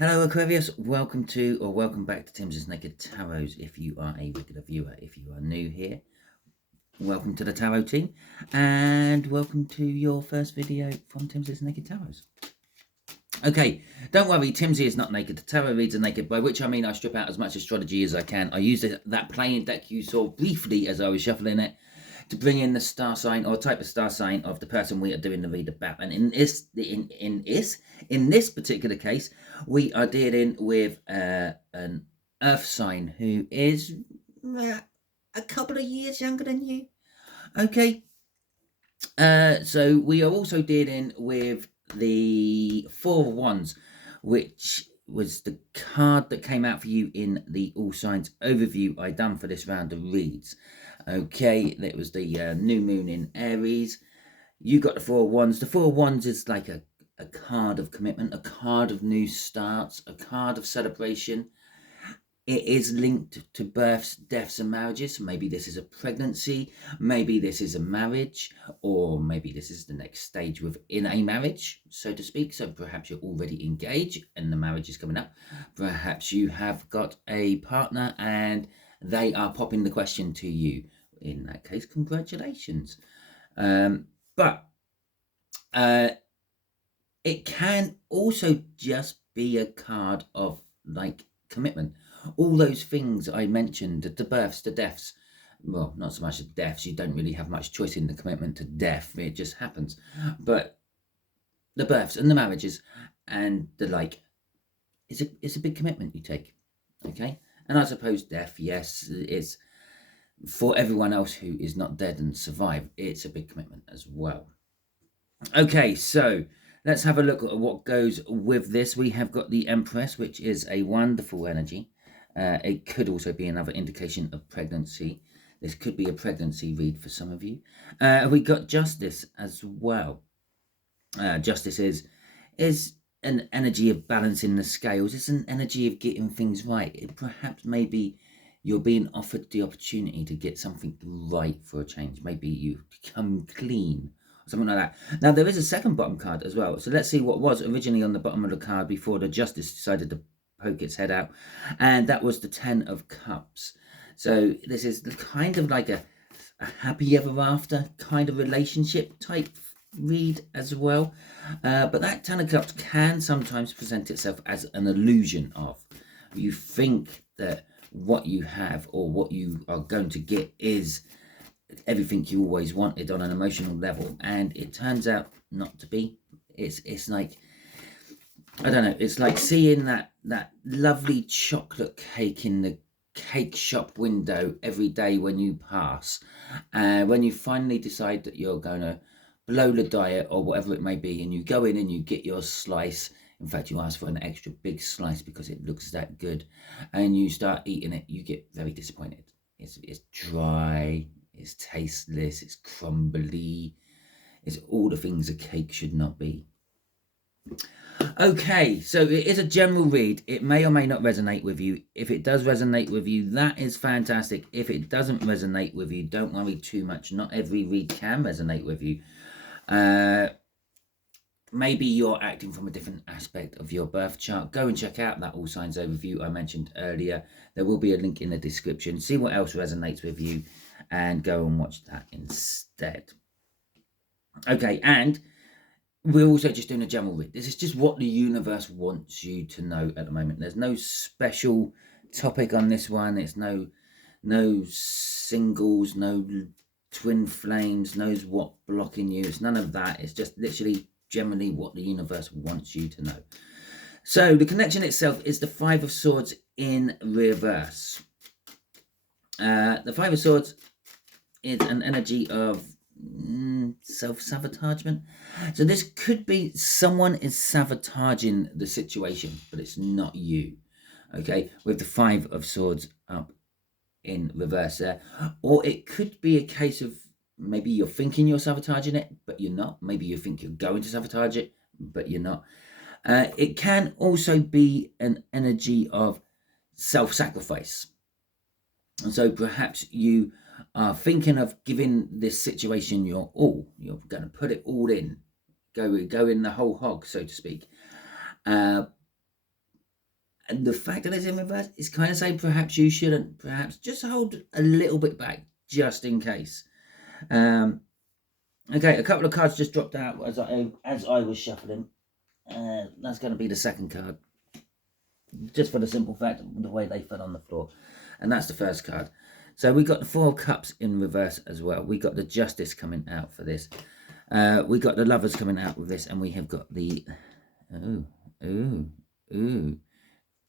Hello Aquarius, welcome to or welcome back to Timsy Naked Tarot if you are a regular viewer. If you are new here, welcome to the Tarot team and welcome to your first video from Timsy Naked Tarot. Okay, don't worry, Timsy is not naked. The tarot reads are naked, by which I mean I strip out as much astrology as I can. I use that playing deck you saw briefly as I was shuffling it to bring in the star sign or type of star sign of the person we are doing the read about. And in this particular case, we are dealing with an earth sign who is a couple of years younger than you. Okay, so we are also dealing with the Four of Wands, which was the card that came out for you in the All Signs overview I done for this round of reads. Okay, that was the new moon in Aries. You got the Four of Wands. The Four of Wands is like a card of commitment, a card of new starts, a card of celebration. It is linked to births, deaths, and marriages. Maybe this is a pregnancy, maybe this is a marriage, or maybe this is the next stage within a marriage, so to speak. So perhaps you're already engaged and the marriage is coming up. Perhaps you have got a partner and they are popping the question to you. In that case, congratulations. But it can also just be a card of like commitment. All those things I mentioned, the births, the deaths, well, not so much the deaths, you don't really have much choice in the commitment to death, it just happens. But the births and the marriages and the like, it's a big commitment you take, okay? And I suppose death, yes, it's for everyone else who is not dead and survived, it's a big commitment as well. Okay, so let's have a look at what goes with this. We have got the Empress, which is a wonderful energy. It could also be another indication of pregnancy. This could be a pregnancy read for some of you. We got Justice as well. Justice is an energy of balancing the scales. It's an energy of getting things right. It perhaps maybe you're being offered the opportunity to get something right for a change. Maybe you become clean, something like that. Now, there is a second bottom card as well. So let's see what was originally on the bottom of the card before the Justice decided to poke its head out. And that was the Ten of Cups. So this is kind of like a happy ever after kind of relationship type read as well. But that Ten of Cups can sometimes present itself as an illusion of. You think that what you have or what you are going to get is everything you always wanted on an emotional level, and it turns out not to be. It's like, I don't know, it's like seeing that lovely chocolate cake in the cake shop window every day when you pass, when you finally decide that you're going to blow the diet or whatever it may be, and you go in and you get your slice. In fact, you ask for an extra big slice because it looks that good, and you start eating it, you get very disappointed. It's dry, it's tasteless, it's crumbly, it's all the things a cake should not be. Okay, so it is a general read. It may or may not resonate with you. If it does resonate with you, that is fantastic. If it doesn't resonate with you, don't worry too much. Not every read can resonate with you. Maybe you're acting from a different aspect of your birth chart. Go and check out that All Signs overview I mentioned earlier. There will be a link in the description. See what else resonates with you and go and watch that instead. Okay, and we're also just doing a general read. This is just what the universe wants you to know at the moment. There's no special topic on this one. It's no singles, no twin flames, knows what blocking you. It's none of that. It's just literally generally what the universe wants you to know. So the connection itself is the Five of Swords in reverse. The Five of Swords is an energy of self-sabotagement. So this could be someone is sabotaging the situation, but it's not you. Okay, with the Five of Swords up in reverse there. Or it could be a case of maybe you're thinking you're sabotaging it, but you're not. Maybe you think you're going to sabotage it, but you're not. It can also be an energy of self-sacrifice. And so perhaps you are thinking of giving this situation your all. You're going to put it all in, go in the whole hog, so to speak. And the fact that it's in reverse is kind of saying perhaps you shouldn't, perhaps just hold a little bit back just in case. Okay, a couple of cards just dropped out as I was shuffling. That's going to be the second card, just for the simple fact of the way they fell on the floor. And that's the first card. So we got the Four of Cups in reverse as well. We got the Justice coming out for this. We got the Lovers coming out with this, and we have got the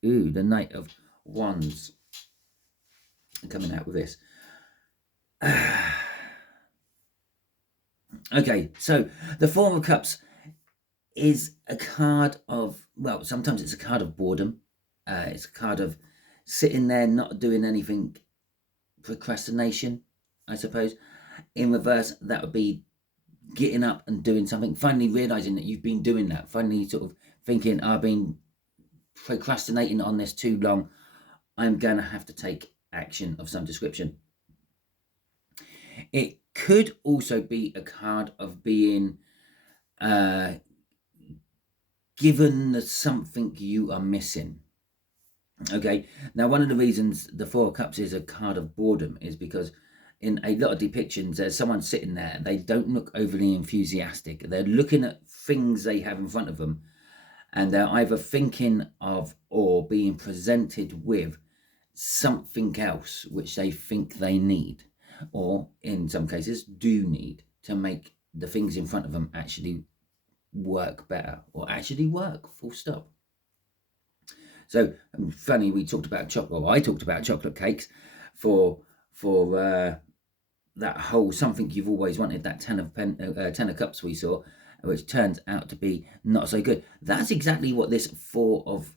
the Knight of Wands coming out with this. Okay, so the Four of Cups is a card of, well, sometimes it's a card of boredom. It's a card of sitting there not doing anything, procrastination, I suppose. In reverse, that would be getting up and doing something, finally realizing that you've been doing that, finally sort of thinking, I've been procrastinating on this too long, I'm going to have to take action of some description. It could also be a card of being given something you are missing. Okay, now one of the reasons the Four of Cups is a card of boredom is because in a lot of depictions there's someone sitting there, they don't look overly enthusiastic, they're looking at things they have in front of them, and they're either thinking of or being presented with something else which they think they need, or in some cases do need, to make the things in front of them actually work better, or actually work, full stop. So funny, we talked about chocolate, well, I talked about chocolate cakes for that whole something you've always wanted, that 10 of Cups we saw, which turns out to be not so good. That's exactly what this Four of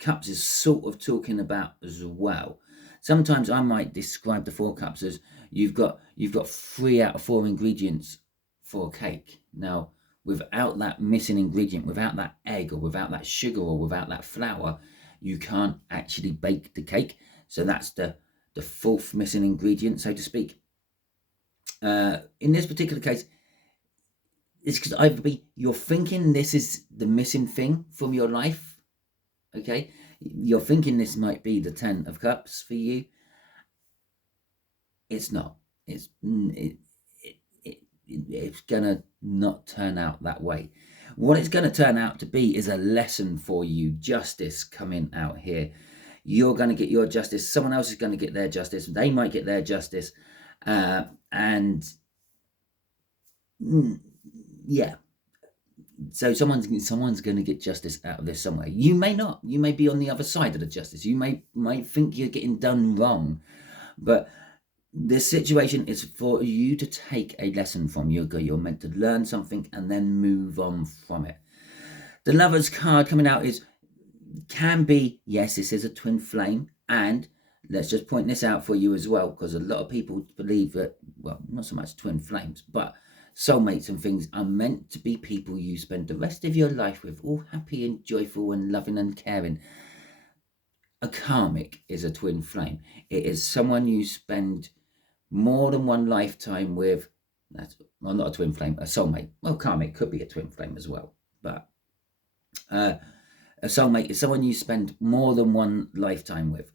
Cups is sort of talking about as well. Sometimes I might describe the Four Cups as you've got 3 out of 4 ingredients for a cake. Now, without that missing ingredient, without that egg, or without that sugar, or without that flour, you can't actually bake the cake. So that's the 4th missing ingredient, so to speak. In this particular case, it's because either you're thinking this is the missing thing from your life. Okay, you're thinking this might be the 10 of Cups for you. It's not. It's gonna not turn out that way. What it's going to turn out to be is a lesson for you. Justice coming out here. You're going to get your justice. Someone else is going to get their justice. They might get their justice. And yeah. So someone's going to get justice out of this somewhere. You may not. You may be on the other side of the justice. You might think you're getting done wrong. But this situation is for you to take a lesson from. You're meant to learn something and then move on from it. The Lovers card coming out can be, yes, this is a twin flame. And let's just point this out for you as well, because a lot of people believe that, well, not so much twin flames, but soulmates and things are meant to be people you spend the rest of your life with, all happy and joyful and loving and caring. A karmic is a twin flame. It is someone you spend more than one lifetime with. That's, well, not a twin flame, a soulmate. Well, karmic could be a twin flame as well, but a soulmate is someone you spend more than one lifetime with,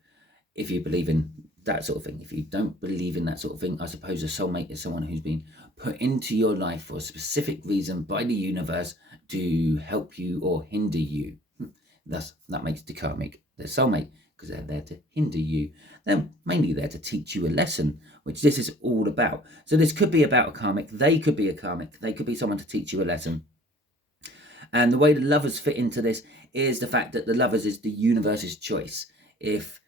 if you believe in that sort of thing. If you don't believe in that sort of thing, I suppose a soulmate is someone who's been put into your life for a specific reason by the universe to help you or hinder you. Thus, that makes the karmic their soulmate, because they're there to hinder you. They're mainly there to teach you a lesson, which this is all about. So this could be about a karmic. They could be a karmic. They could be someone to teach you a lesson. And the way the Lovers fit into this is the fact that the Lovers is the universe's choice. If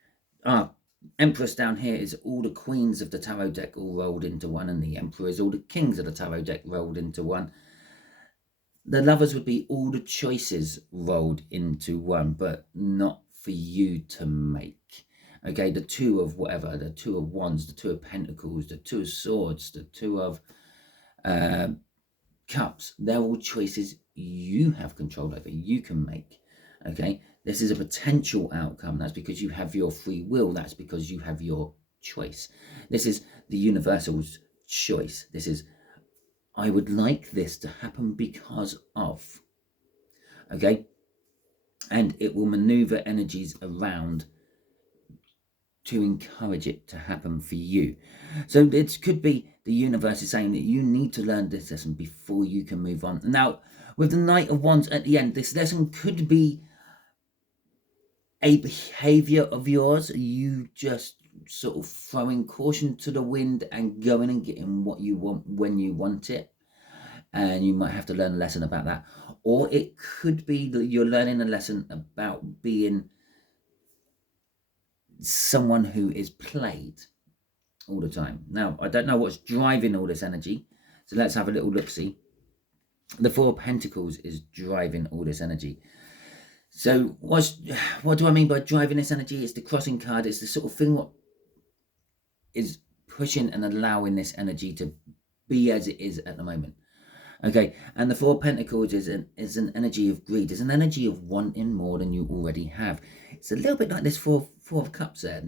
Empress down here is all the queens of the tarot deck all rolled into one, and the Emperor is all the kings of the tarot deck rolled into one, the Lovers would be all the choices rolled into one, but not for you to make. Okay, the Two of whatever, the Two of Wands, the Two of Pentacles, the Two of Swords, the Two of Cups, they're all choices you have control over, you can make. Okay, this is a potential outcome. That's because you have your free will. That's because you have your choice. This is the universal's choice. This is, I would like this to happen because of. Okay, and it will maneuver energies around to encourage it to happen for you. So it could be the universe is saying that you need to learn this lesson before you can move on. Now, with the Knight of Wands at the end, this lesson could be a behavior of yours, you just sort of throwing caution to the wind and going and getting what you want when you want it. And you might have to learn a lesson about that. Or it could be that you're learning a lesson about being someone who is played all the time. Now, I don't know what's driving all this energy, so let's have a little look-see. The Four of Pentacles is driving all this energy. So what do I mean by driving this energy? It's the crossing card. It's the sort of thing what is pushing and allowing this energy to be as it is at the moment. Okay, and the Four of Pentacles is an energy of greed. It's an energy of wanting more than you already have. It's a little bit like this Four of Cups there.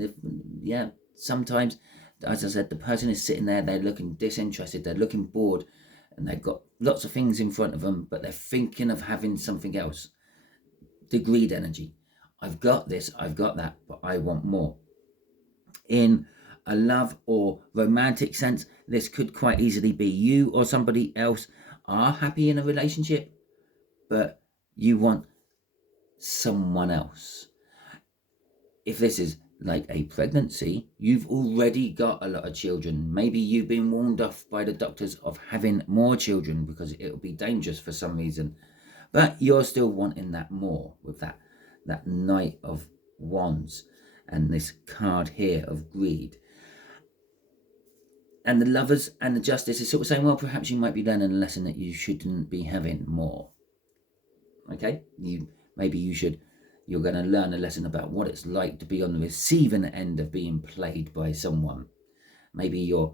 Yeah, sometimes, as I said, the person is sitting there, they're looking disinterested, they're looking bored, and they've got lots of things in front of them, but they're thinking of having something else. The greed energy. I've got this, I've got that, but I want more. In a love or romantic sense, this could quite easily be you or somebody else are happy in a relationship, but you want someone else. If this is like a pregnancy, you've already got a lot of children. Maybe you've been warned off by the doctors of having more children because it'll be dangerous for some reason, but you're still wanting that more with that Knight of Wands and this card here of greed. And the Lovers and the Justice is sort of saying, well, perhaps you might be learning a lesson that you shouldn't be having more. Okay, you're going to learn a lesson about what it's like to be on the receiving end of being played by someone. Maybe your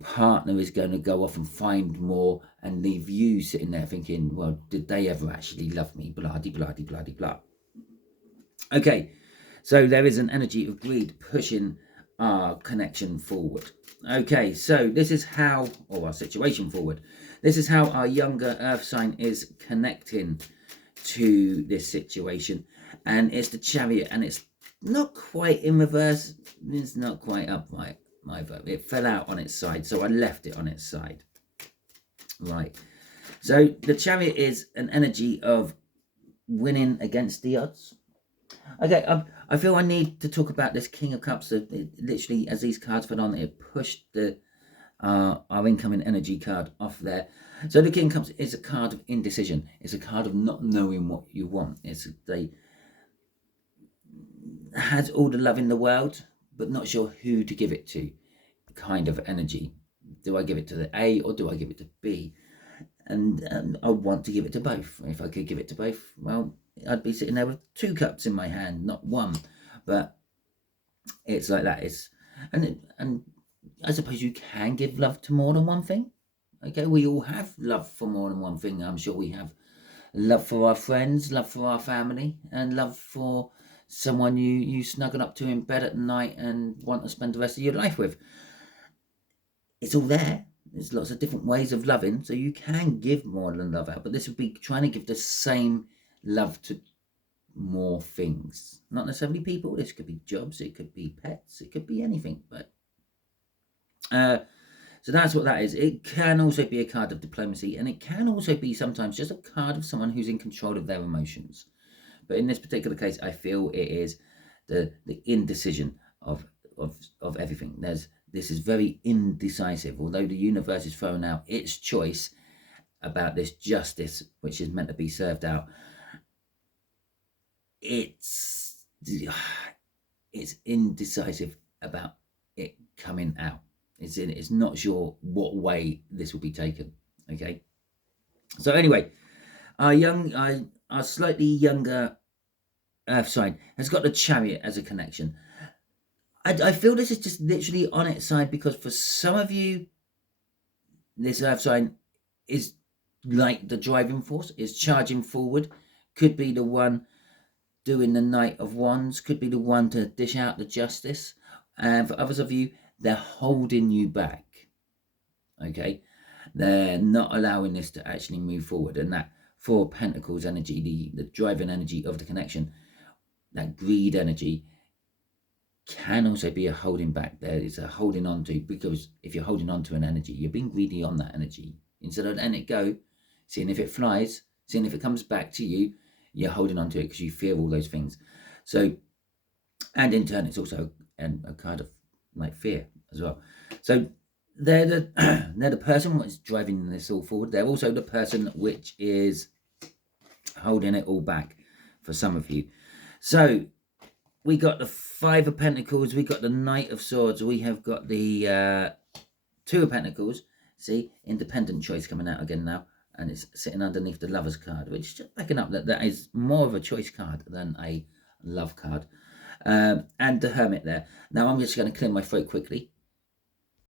partner is going to go off and find more and leave you sitting there thinking, well, did they ever actually love me? Blah-de, blah-de, blah-de, blah. Okay, so there is an energy of greed pushing our connection forward. Okay, so this is how, or our situation forward, this is how our younger earth sign is connecting to this situation. And it's the Chariot, and it's not quite in reverse, it's not quite upright. It fell out on its side, so I left it on its side. Right, so the Chariot is an energy of winning against the odds. Okay, I feel I need to talk about this King of Cups. Literally, as these cards fell on, it pushed our incoming energy card off there. So the King of Cups is a card of indecision. It's a card of not knowing what you want. They has all the love in the world, but not sure who to give it to, kind of energy. Do I give it to the A or do I give it to B? And I want to give it to both. If I could give it to both, well, I'd be sitting there with 2 cups in my hand, not 1. But it's like that. And I suppose you can give love to more than one thing. Okay, we all have love for more than one thing. I'm sure we have love for our friends, love for our family, and love for someone you snuggle up to in bed at night and want to spend the rest of your life with. It's all there. There's lots of different ways of loving, so you can give more than love out, but this would be trying to give the same love to more things. Not necessarily people. This could be jobs, it could be pets, it could be anything. But so that's what that is. It can also be a card of diplomacy, and it can also be sometimes just a card of someone who's in control of their emotions. But in this particular case, I feel it is the indecision of everything. This is very indecisive. Although the universe is throwing out its choice about this justice, which is meant to be served out, it's indecisive about it coming out. It's not sure what way this will be taken. Okay. So anyway, our slightly younger earth sign has got the Chariot as a connection. I feel this is just literally on its side because for some of you, this earth sign is like the driving force, is charging forward, could be the one doing the Knight of Wands, could be the one to dish out the justice. And for others of you, they're holding you back. Okay, they're not allowing this to actually move forward. And that Four of Pentacles energy, the driving energy of the connection, that greed energy, can also be a holding back. There is a holding on to, because if you're holding on to an energy, you're being greedy on that energy. Instead of letting it go, seeing if it flies, seeing if it comes back to you, you're holding on to it because you fear all those things. So, and in turn, it's also a kind of like fear as well. So they're the person that's driving this all forward. They're also the person which is holding it all back for some of you. So we got the Five of Pentacles, we got the Knight of Swords, we have got the Two of Pentacles. See, independent choice coming out again now, and it's sitting underneath the Lover's card, which is just backing up that is more of a choice card than a love card. And the Hermit there. Now I'm just going to clear my throat quickly.